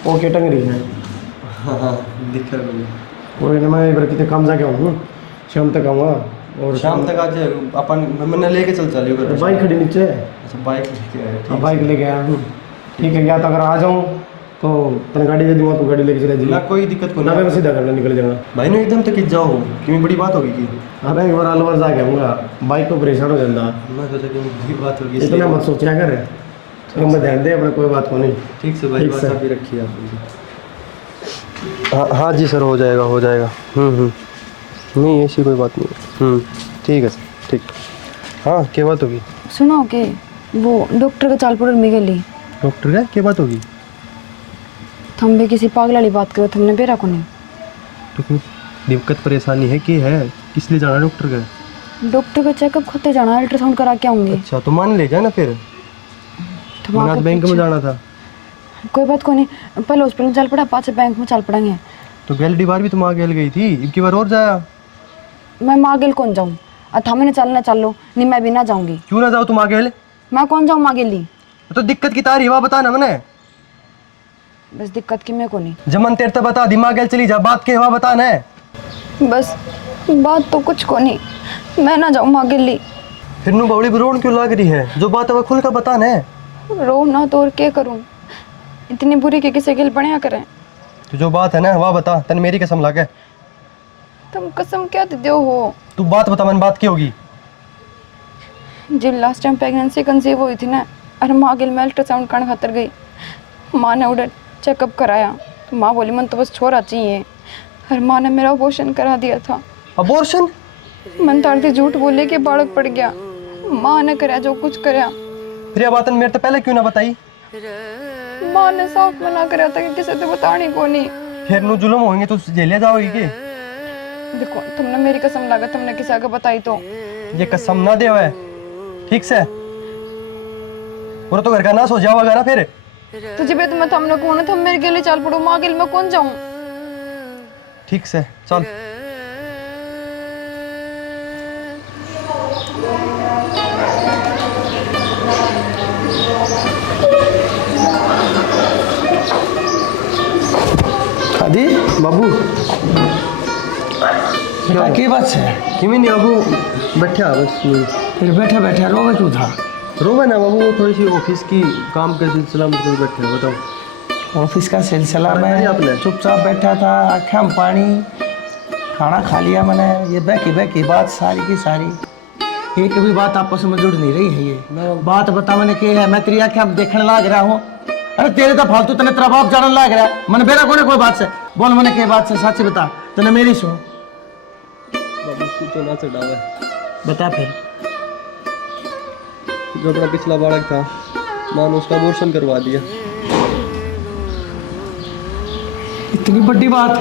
वो के टंग रही है। हाँ दिख रहा है। कोई नहीं, मैं इधर कितने काम जाके आऊँ, शाम तक आऊँगा। और शाम तक आज अपन मैंने लेके चल कर बाइक खड़ी नीचे। अच्छा बाइक लेके आया, ठीक। बाइक लेके आया हूँ। ठीक है, या तो अगर आ जाऊँ तो तेने गाड़ी दे दूँगा, तो गाड़ी लेके चले ना जाइए। कोई दिक्कत को ना ना मैं सीधा करना निकल जाऊँगा। भाई ने एकदम तक जाओ कि मैं बड़ी बात होगी कि अरे एक बार अलवर जाके आऊँगा, बाइक को परेशान हो जाता। मैं सोचा कि बड़ी बात होगी इतना मत सोचा कर, तो मैं ध्यान दे अपने, कोई बात को नहीं। ठीक से भाई, ठीक बात से। अभी रखिए आप। हाँ हाँ जी सर, हो जाएगा हो जाएगा। नहीं ऐसी कोई बात नहीं। ठीक है सर, ठीक। हाँ क्या बात होगी? सुनो के वो डॉक्टर का चालपुर में गली डॉक्टर का क्या बात होगी? थम भी किसी पागल वाली बात करो, तुमने बेरा को नहीं। तो कोई दिक्कत परेशानी है कि है, किस लिए जाना डॉक्टर का? डॉक्टर का चेकअप खाते जाना, अल्ट्रासाउंड करा के आऊंगी। अच्छा तो मान ले जाना फिर। मैंने आज बैंक में जाना था। कोई बात को नहीं, पहले हॉस्पिटल चल पड़ा, पाँच बैंक में चल पड़ेंगे। तो गैलरी बार भी तुम आगे गई थी, अब की बार और जाया। मैं मागिल कौन जाऊँ? थामे ने चलना चल लो, नहीं मैं भी ना जाऊंगी। क्यों ना जाओ तुम आगे? मैं कौन जाऊँ मागिली? तो दिक्कत की तारी हुआ बता ना मैंने। बस दिक्कत की मैं को नहीं। जमन तेरे तो बता, दिमाग गैल चली जा, बात के हुआ बता ना। बस बात तो कुछ को नहीं, मैं ना जाऊँ मागिली। फिर नू बवड़ी रोन क्यों लग रही है? जो बात है वो खुल कर बता ना। रो ना तो और क्या करूँ, इतनी बुरी के किसी गिल बढ़िया करें। तो जो बात है ना वह बता, तन मेरी कसम लागे। तुम कसम क्या दे हो? तू बात बता, मन बात की होगी? जी लास्ट टाइम प्रेगनेंसी कंसीव हुई थी ना, और माँ गिल में अल्ट्रासाउंड करने खातर गई। माँ ने उधर चेकअप कराया तो माँ बोली मन तो बस छोरा चाहिए, और माँ ने मेरा अबॉर्शन करा दिया था। अबॉर्शन? मन तारती झूठ बोले कि बालक पड़ गया। माँ ने कराया जो कुछ कराया। फिर यह बात मेरे तो पहले क्यों ना बताई? माँ ने साफ मना करा था कि किसी से बताने को नहीं। फिर नू जुल्म होंगे तो जेलिया जाओगी के? देखो तुमने मेरी कसम लगा, तुमने किसी आगे बताई तो ये कसम ना दे हुए ठीक से, पूरा तो घर का नाश हो जाओगा ना फिर। तुझे भी तुम्हें थमने कौन है? तुम मेरे गिले चाल पड़ो, माँ गिल में कौन जाऊँ? ठीक से चल। आदि बाबू बेटा की बात है? किमी नहीं बाबू, बैठा बस यूं। फिर बैठा बैठा रोवे क्यों था? रोवे ना बाबू, वो थोड़ी सी ऑफिस की काम के सिलसिला में तो बैठे हैं। बताओ। ऑफिस का सिलसिला खाना में खाया आपने? चुपचाप बैठा था, आँखें में पानी, खाना खा लिया मैंने। ये बैकी बात सारी की सारी, एक भी बात आपस में जुड़ नहीं रही है। ये बात बता मैंने की है? मैं तेरी आँखें अब देखने लग रहा हूँ। अरे तेरे तो फालतू तने तेरा बाप जानने लग रहा है। मैंने बेरा कोने कोई बात से बोल, मैंने के बात से सच बता, तने मेरी सुन। बाबू तो ना चढ़ावा, बता फिर। जो अपना पिछला बालक था, मानो उसका अबॉर्शन करवा दिया। इतनी बड़ी बात?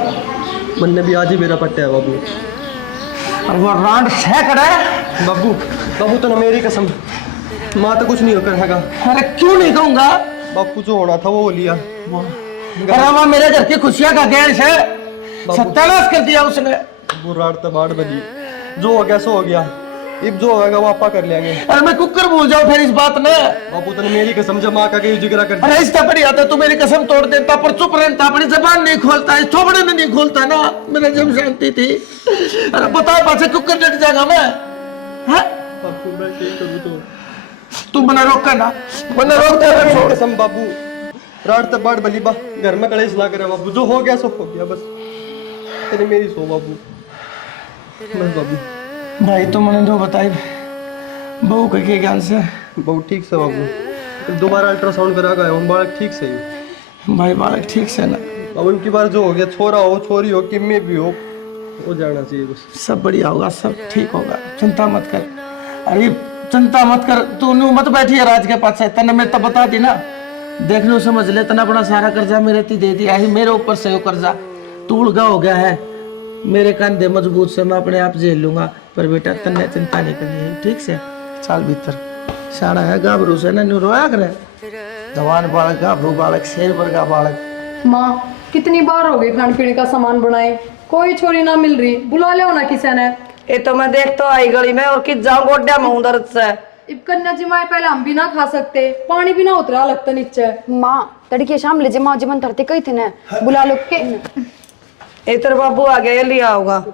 मन ने भी आज ही मेरा पट्टा है बाबू। और वो रांड सैकड़ा है। बाबू बाबू तो ना मेरी कसम, माँ तो कुछ नहीं होकर हैगा। अरे क्यों नहीं कहूंगा? बापू जो होना था वो लिया। अरे वहाँ मेरे घर की खुशियां का गैस है, सत्यानाश कर दिया उसने। वो रात तो बाढ़ बनी, जो हो गया सो हो गया, अब जो होगा वो आपा कर लेंगे। अरे मैं कुकर भूल जाऊं फिर इस बात में? बापू तने मेरी कसम जमा का के जिगरा कर दिया। अरे इस तपड़ी आता तू मेरी कसम तोड़ देता, पर चुप रहता, अपनी जबान नहीं खोलता, इस थोबड़े में नहीं खोलता ना। मेरा जब शांति थी। अरे बता पासे कुकर डट जाएगा मैं? हाँ? बापू मैं क्या करूं? तो तू मना रोक कर ना, मना रोक दे। मेरी कसम बाबू, रात तो बाढ़ बली बा, घर में कलेश ना करे बाबू, जो हो गया सो हो गया बस। तेरे मेरी सो बाबू, बस बाबू। भाई तुम मैंने दो बताई बहू के ज्ञान से। बाबू ठीक से बाबू, दोबारा अल्ट्रासाउंड करा गया हूँ, बालक ठीक से ही। भाई बालक ठीक से ना? अब उनकी बार जो हो गया, छोरा हो छोरी हो, किम्मे भी हो, हो जाना चाहिए बस। सब बढ़िया होगा, सब ठीक होगा, चिंता मत कर। अरे चिंता मत कर, तू न्यू मत बैठी है राज के पास है, तने मैं तब बता दी ना, देख लो समझ ले, तना अपना सारा कर्जा मेरे ती दे दिया है, मेरे ऊपर से वो कर्जा तू उड़गा हो गया है, मेरे कंधे मजबूत से मैं अपने आप झेल लूंगा। पर बेटा तन्ने चिंता नहीं करनी है, ठीक से चाल भीतर, सारा है गाभरू से ना न्यू रोया करे, जवान बालक गाभरू बालक शेर वर्गा बालक। माँ कितनी बार हो गई खाने पीने का सामान बनाए, कोई छोरी ना मिल रही, बुला ले ना किसी ने। ये तो मैं देख तो आई गली में और किस जाऊं गोड्या में हूं दर्द से। इब कन्या जी माए पहले हम भी ना खा सकते, पानी भी ना उतरा लगता नीचे। माँ तड़के शाम ले माँ जीवन धरते कही थे ना, बुला लो के। तेरे बाबू आ गया, ये लिया होगा।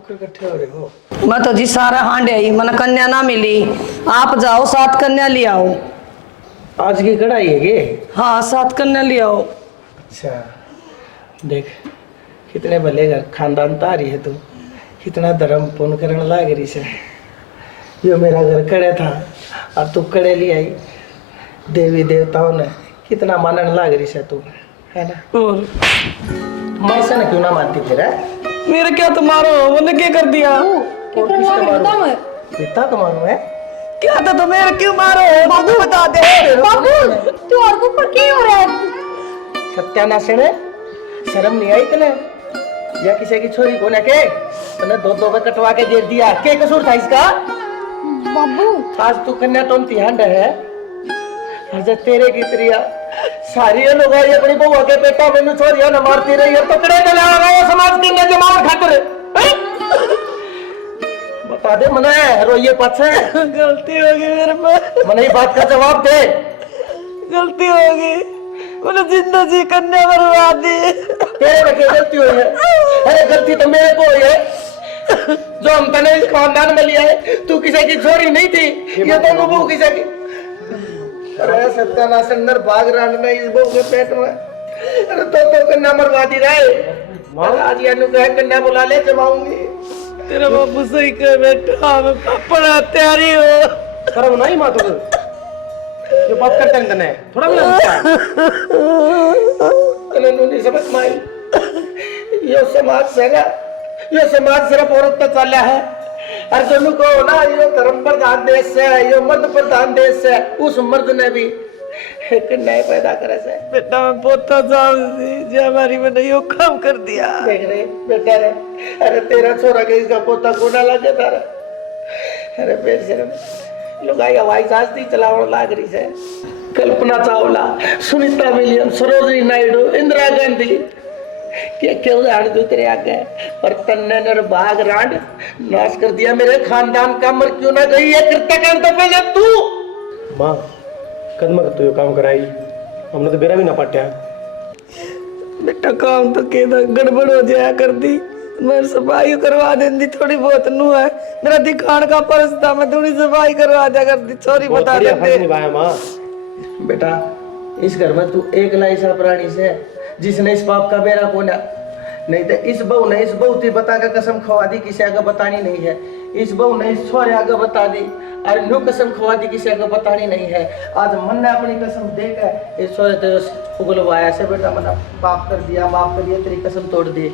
मैं तो जी सारा हांडे आई, मन कन्या ना मिली, आप जाओ 7 कन्या ले आओ। आज की कढ़ाई है ये? हाँ 7 कन्या ले आओ। अच्छा देख कितने भले घर खानदान तारी है तू, कितना धर्म पुण्य करने लाग रही से। यो मेरा घर कड़े था और तू कड़े ले आई, देवी देवताओं ने कितना मानने लाग रही से तू, है ना? और मैं ऐसा ना क्यों ना मानती फिर है? मेरे क्या तुम्हारो, मैंने क्या कर दिया? और किसको मारूं? पिता को मारूं है? क्या था तो मेरे क्यों मारो? बाबू बता दे। बाबू तू और को पर क्यों हो रहा है? सत्यानाश है, शर्म नहीं आई तने? या किसी की छोरी को लेके तने 2-2 में कटवा के दे दिया, क्या कसूर था इसका? बाबू आज तू कन्या टोनती हंड है, और जब तेरे की त्रिया सारी लोग आई अपनी बहू के बेटा मैंने छोरिया न मारती रही है, पकड़े न लगा समाज के अंदर जमावट खातिर। बता दे मने रोइए पाछे, गलती हो गई मेरे में, मने ये बात का जवाब दे। गलती हो गई, मैंने जिंदगी कन्या बर्बाद दी। तेरे में क्या गलती हुई है? अरे गलती तो मेरे को हुई है, जो हम तने इस खानदान में लिया है, तू किसी की छोरी नहीं थी, ये तो बहू किसी की। अरे सत्यानाश अंदर भाग रहा है इस बहू के पेट में, अरे तो कन्या मरवा दी रहे। आज ये नु कहे कन्या बुला ले जमाऊंगी। तेरा बाबू सही कह बेटा, मैं पढ़ा तैयारी हो। शर्म नहीं माँ तुझे, जो बात करते हैं तने थोड़ा भी लगता है। तने नु नहीं समझ माई, ये समाज से ना, ये समाज सिर्फ औरत तक चला है, और दोनों को ना ये धर्म प्रधान देश है, ये मर्द प्रधान देश है, उस मर्द ने भी एक नए पैदा करे से। बेटा मैं पोता जाऊंगी, जो हमारी मैंने यो काम कर दिया। देख रहे बेटा रे, अरे तेरा छोरा के इसका पोता कोना लगे तारा, अरे पेट से लुगाई हवाई जहाज थी चलावण लाग रही से। कल्पना चावला, सुनीता विलियम्स, सरोजनी नायडू, इंदिरा गांधी, क्या उदाहरण दूं तेरे आगे। पर तन्ने निर्भाग रांड नाश कर दिया मेरे खानदान का, मर क्यों ना गई है कृत्यकांड तो पहले तू। माँ कदम कर तू काम कराई, हमने तो बेरा भी ना पाटिया। बेटा काम तो के गड़बड़ हो जाया कर दी, मैं सफाई करवा देंदी थोड़ी बहुत नू है, मेरा दिखान का पर्स था, मैं थोड़ी सफाई करवा दिया कर दी, सॉरी बता देते। निभाया माँ। बेटा इस घर में तू एक ऐसा प्राणी से जिसने इस पाप का बेरा कोना, नहीं तो इस बहू ने इस बहुती बता के कसम खवा दी, किसी आगे बतानी नहीं है। इस बहू ने इस छोरे आगे बता दी, और न्यू कसम खवा दी, किसी आगे बतानी नहीं है। आज मन ने अपनी कसम देकर इस छोरे तेरे उगलवाया से, बेटा मैंने पाप कर दिया, माफ करिए, तेरी कसम तोड़ दी।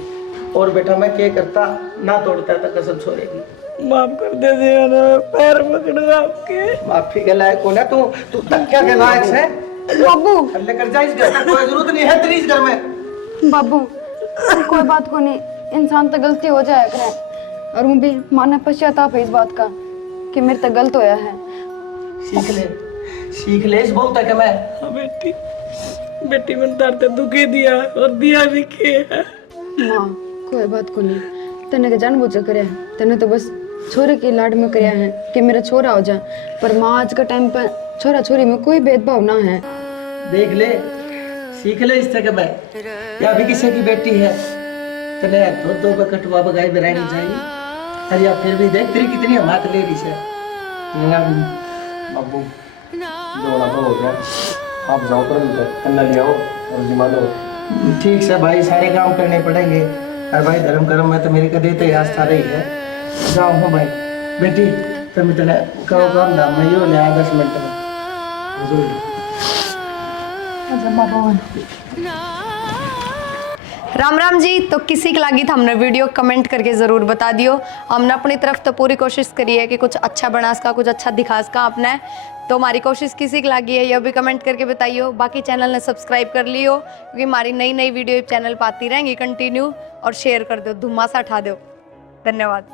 और बेटा मैं क्या करता, ना तोड़ता तो कसम छोड़ेगी। माफ कर दे दिया ना, पैर पकड़ूंगा आपके। माफी के लायक हो ना तू धक्का के लायक है। बाबू लेकर जा इस घर में, कोई जरूरत नहीं है तेरी इस घर में। बाबू कोई बात को नहीं, इंसान तो गलती हो जाया करे, और वो भी माना पश्चाताप है इस बात का कि मेरे तक गलत होया है। सीख ले इस बहुत तक मैं। हाँ बेटी, बेटी मैंने तारते दुखी दिया और दिया भी के है। माँ कोई बात को नहीं, तने के जानबूझ कर करे, तने तो बस छोरे के लाड में कराया है कि मेरा छोरा हो जाए, पर माँ आज का टाइम पर छोरा छोरी में कोई भेदभाव ना है। देख ले, सीख ले इस तक मैं, या भी किसी की बेटी है तने दो पे कटवा बगाई बिरानी चाहिए, अरे या फिर भी देख तेरी कितनी हिम्मत ले रही है। बाबू जोड़ा तो हो गया, आप जाओ पर कन्या ले आओ और जिमा लो। ठीक से भाई, सारे काम करने पड़ेंगे, और भाई धर्म कर्म में तो मेरी कदे तो आस्था रही है। जाओ हो भाई, बेटी तुम इतने करो काम ना, मैं यो ले 10 मिनट में। राम राम जी। तो किसी की लागी था हमने वीडियो कमेंट करके ज़रूर बता दियो। हमने अपनी तरफ तो पूरी कोशिश करी है कि कुछ अच्छा बना सका, कुछ अच्छा दिखा सका आपने। तो हमारी कोशिश किसी की लागी है यह भी कमेंट करके बताइयो। बाकी चैनल ने सब्सक्राइब कर लियो क्योंकि हमारी नई नई वीडियो चैनल पर आती रहेंगी कंटिन्यू। और शेयर कर दो, धुम्मासा उठा दो। धन्यवाद।